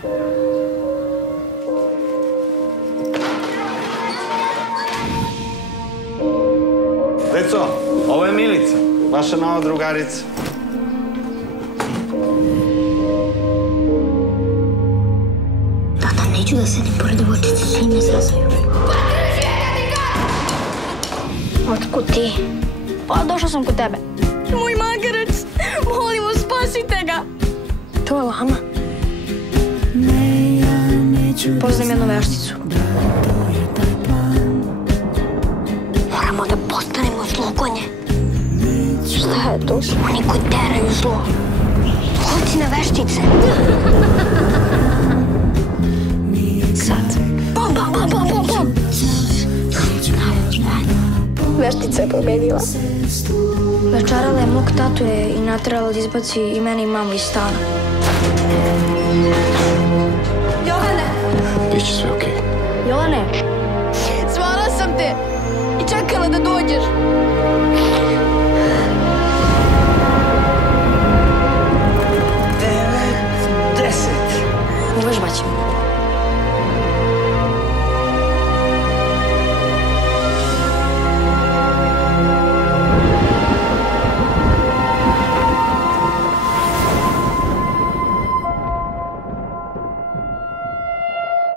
Deco, ovo je Milica, vaša nova drugarica. Tata, neću da sedim pored devojčice, svi me zazvaju. Otkud ti? Pa, došla sam kod tebe. Moj magarac, molimo, spasite ga. To je lama. Poznam jednu vešticu. Moramo da postanemo zlogonje. Šta je to? Oni koji teraju zlo. Hoci na veštice. Sad. Bom, bom, bom, bom, bom, bom. Veštica je pobedila. Večarala je mog tatu i naterala da izbaci i mene i mamu iz stana. Jovane! Biće sve okej. Jovane! Zvala sam te i čekala da dođeš. Uvežbaćemo.